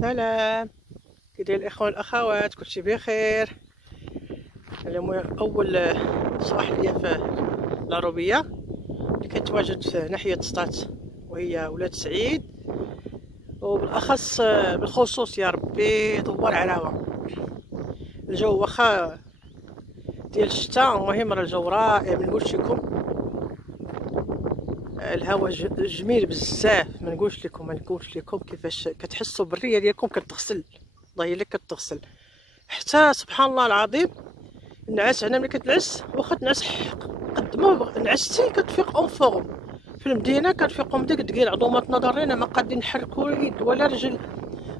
سلام، كي داير الاخوان والاخوات؟ كلشي بخير. اليوم اول صباح ليا في العروبيه اللي كتواجد في ناحيه سطات، وهي ولاد سعيد، وبالاخص بالخصوص يا ربي دور عراوه. الجو واخا ديال الشتاء، المهم راه الجو رائع. منقولش لكم الهواء جميل بزاف، ما نقولش لكم كيفاش كتحسوا بالريه ديالكم كتغسل، والله الا كتغسل. حتى سبحان الله العظيم النعاس هنا ملي كتنعس، واخا تنعس قد ما نعستي كتفيق اون فورم. في المدينه كنفيقوا من ديك الدقيقه عظوماتنا ضرينا ما قادين نحركوا يد ولا رجل،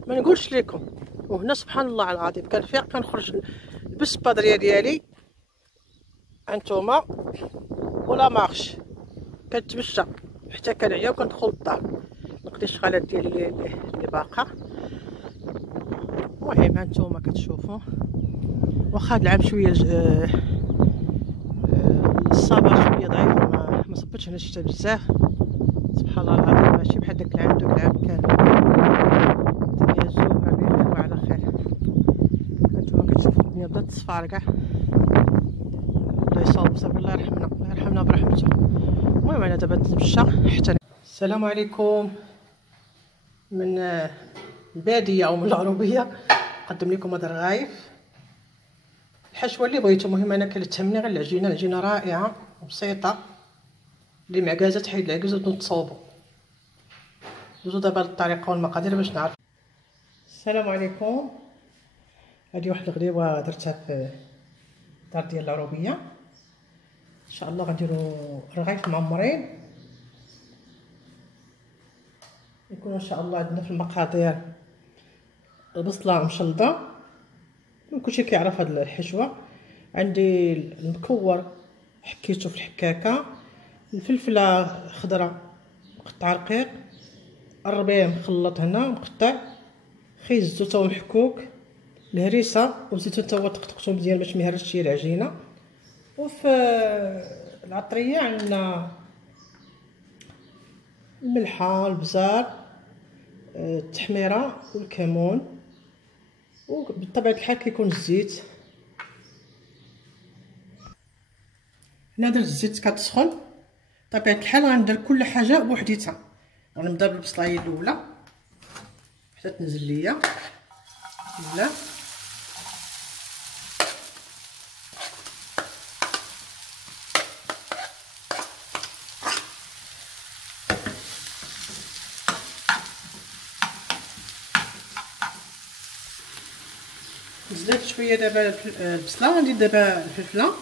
ما نقولش لكم. وهنا سبحان الله العظيم كنفيق كنخرج لبس البادريه ديالي انتوما ولا مارش، كنتمشى حتى كنعيا وكندخل للدار نقضي الشغالات ديالي اللي باقا. المهم هانتوما كتشوفوا واخا هاد العام شويه الصبر شويه ضعيف، ما صبتش هنا الشتا بزاف. سبحان الله العظيم ماشي بحال داك العام كان الدنيا زوينه بخير وعلى خير. هانتوما كتشوفوا الدنيا بدات تصفار كاع، الله يصاوب صافي، الله يرحمنا برحمته. المهم انا دابا نتمشى حتى السلام عليكم من الباديه او من العروبيه. نقدم لكم هذا الرغايف الحشوه اللي بغيتو. المهم انا كتهمني غير العجينه رائعه وبسيطه، اللي معكازه تحيد العكاز وتصوبوا. دوزو دابا الطريقه والمقادير باش نعرف. السلام عليكم. هذه واحد الغديوه درتها في الدار ديال العروبيه، ان شاء الله غنديروا رغايف معمرين. يكون ان شاء الله عندنا في المقادير البصله مشلضه، كلشي كيعرف هاد الحشوه. عندي المكور حكيته في الحكاكه، الفلفله خضراء مقطع رقيق، الربيع مخلط هنا مقطع، خيز الزيتون محكوك، الهريسه والزيتون تا هو طقطقته مزيان باش ما يهرسش العجينه. وفي العطريه عندنا الملحه، البزار، التحميره والكمون، وبطبيعه الحال كيكون الزيت. هنا درت الزيت كتسخن، بطبيعه الحال غندير كل حاجه بوحديتها. غنبدا بالبصلايه الاولى حتى تنزل ليا لا نزلت شويه. دابا البصله غندير دابا الفلفله،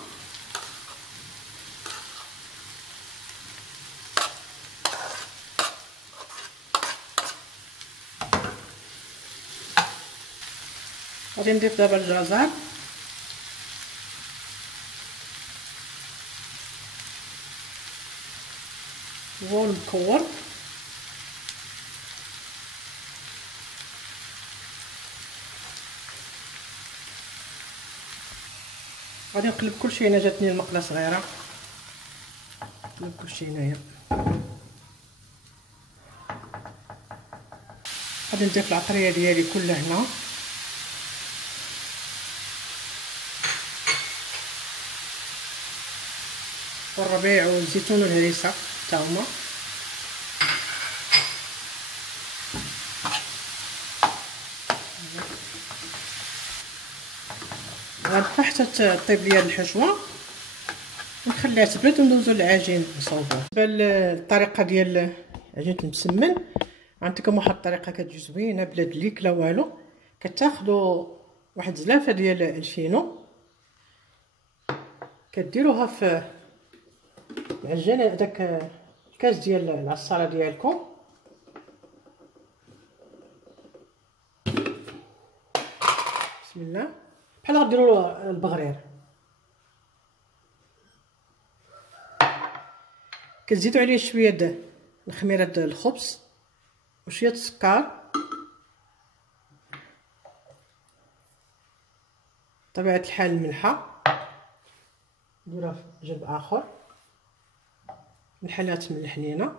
غادي نضيف دابا الجزر، والمكور، غادي نقلب كلشي. هنا جاتني المقله صغيره، نقلب كلشي هنايا. غادي نضيف العطريه ديالي كلها هنا، والربيع والزيتون والهريسه حتى هما. غنبقى حتى طيب ليا الحشوه ونخليها تبرد وندوزو للعجين نصوبوه. بالنسبه للطريقه ديال عجينه المسمن، عندكم واحد الطريقه كتجي زوينه بلا دليك لا والو. كتاخذوا واحد زلافه ديال الفينو، كديروها في العجينه، داك الكاس ديال العصاره ديالكم، بسم الله، بحال غديروا البغرير. كتزيدوا عليه شويه د الخميره د الخبز وشويه السكر، بطبيعه الحال الملحه نديروها في جنب اخر، الحلات ملح لينا.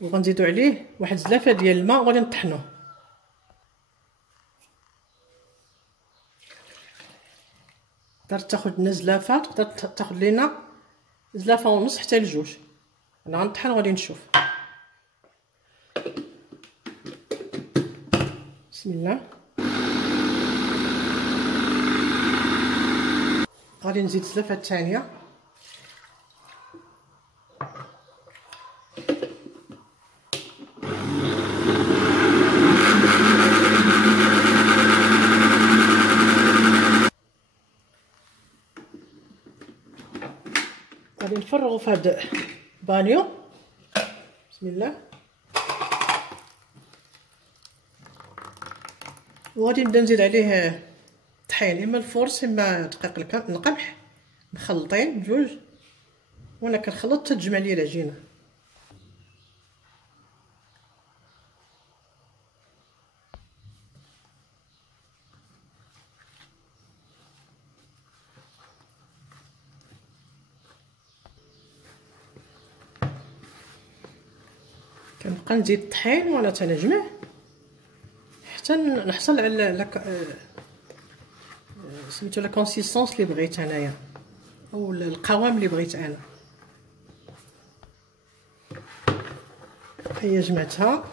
وغنزيدو عليه واحد زلافه ديال الماء وغادي نطحنوه. تقدر تاخذ لنا زلافه، تقدر تاخذ لينا زلافه ونص حتى لجوج. انا غنطحن وغادي نشوف. بسم الله. غادي نزيد الزلافه الثانيه. غادي نفرغو في هاد البانيو. بسم الله. وغادي نبدا نزيد عليه طحين، اما الفرص اما دقيق القمح مخلطين بجوج، وانا كنخلط حتى تجمع لي العجينه. كنبقى نزيد الطحين وانا تنجمع حتى نحصل على سميتو لا كونسيستونس اللي بغيت انايا، او القوام اللي بغيت انا. هي جمعتها.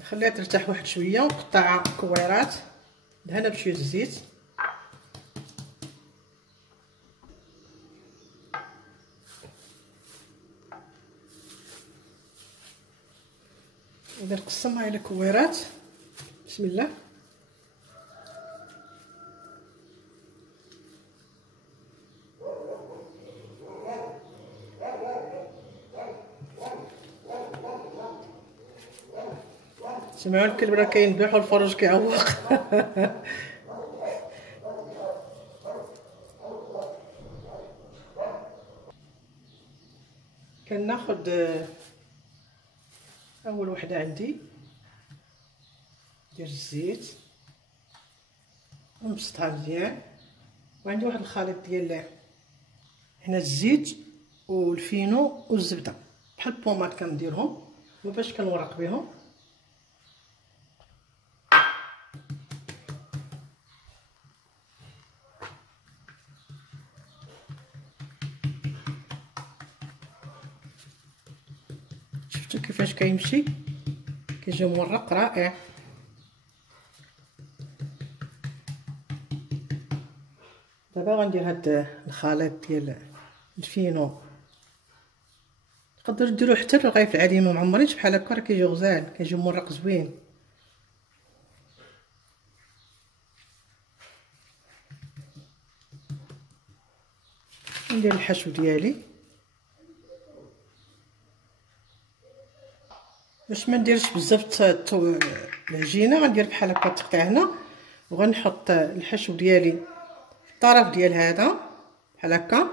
نخليها ترتاح واحد شويه ونقطع كويرات، دهنها بشويه الزيت. غادي نقسمها الى كويرات. بسم الله. سمعوا الكلب راه كينبح والفرج كيعوق. كناخد اول وحده عندي ديال الزيت ونبسطها مزيان، وعندي واحد الخليط ديال هنا الزيت والفينو والزبده بحال البوماد كنديرهم وباش كنورق بهم. شفتوا كيفاش كيمشي، كيجي مورق رائع. دابا غندير هاد الخليط ديال الفينو. تقدروا ديروا حتى الرغيف العادي ما معمرينش بحال هكا، راه كيجي غزال، كيجي مورق زوين. ندير الحشو ديالي باش ما نديرش بزاف العجينه. غندير بحال هكا التقطيع هنا، وغنحط الحشو ديالي في الطرف ديال هذا بحال هكا.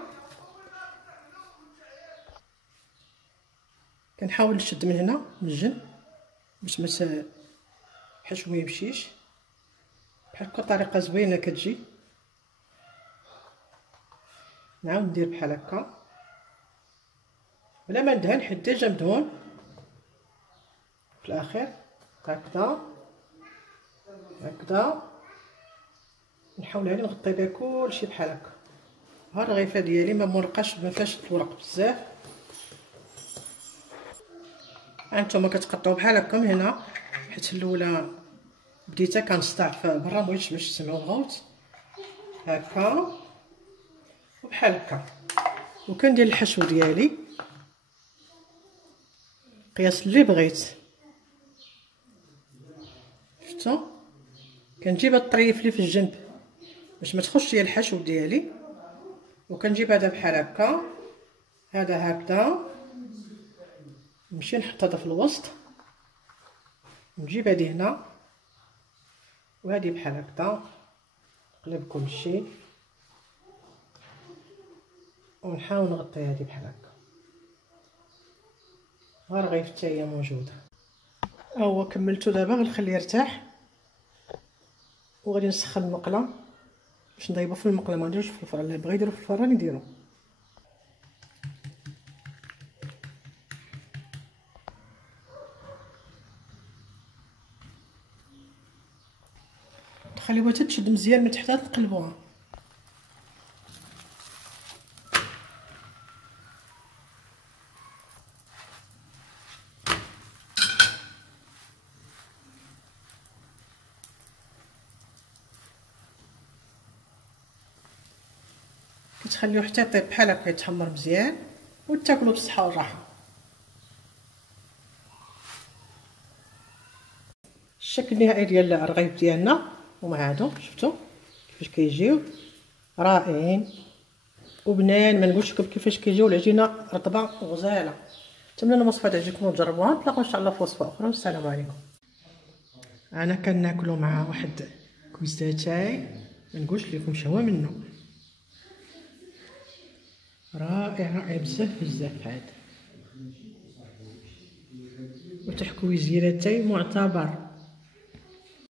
كنحاول نشد من هنا من الجنب باش ما الحشو ما يمشيش. بحال هكا طريقه زوينه كتجي. نعاود ندير بحال هكا بلا ما ندهن حيت ديجا مدهون في الاخير. هكذا هكذا نحاول عليه نغطي بها كلشي بحال هكا. ها الرغيفه ديالي ما مرقاش، ما فيهاش الورق بزاف. هانتوما كتقطعوا بحال هكا من هنا، حيت الاولى بديتها كنستعف برا مبغيتش باش تسمعوا الغوت. هكا وبحال هكا. وكندير الحشو ديالي قياس اللي بغيت. شفتوا كنجيب هاد الطريف اللي في الجنب باش ما تخش ليا الحشو ديالي، وكنجيب هذا بحال هكا، هذا هكذا، نمشي نحط هذا في الوسط، نجيب هذه هنا وهذه بحال هكذا، نقلب كلشي ونحاول نغطي هذه بحال هكا. ها الرغيف حتى هي موجوده. هو كملته دابا غنخليه يرتاح وغادي نسخن المقله باش نضيبو في المقله، ما نديروش في الفران. اللي بغا يديرو في الفران يديرو. نخليوها حتى تشد مزيان من تحت تقلبوها. كتخليوه حتى يطيب بحال هكا يتحمر مزيان وتاكلوا بالصحه والراحه. الشكل النهائي ديال الرغيف ديالنا هما هادو، شفتوا كيفاش كيجيو رائعين وبنان. ما نقولش لكم كيفاش كيجيو العجينه رطبه وغزاله. نتمنى الوصفه تعجبكم وتجربوها. نتلاقاو ان شاء الله في وصفه اخرى والسلام عليكم. انا كناكلو مع واحد كويس تاي ما نقولش لكم شهوه منه، رائع رائع بزاف بزاف هذا. وتحكويزيره تاي معتبر.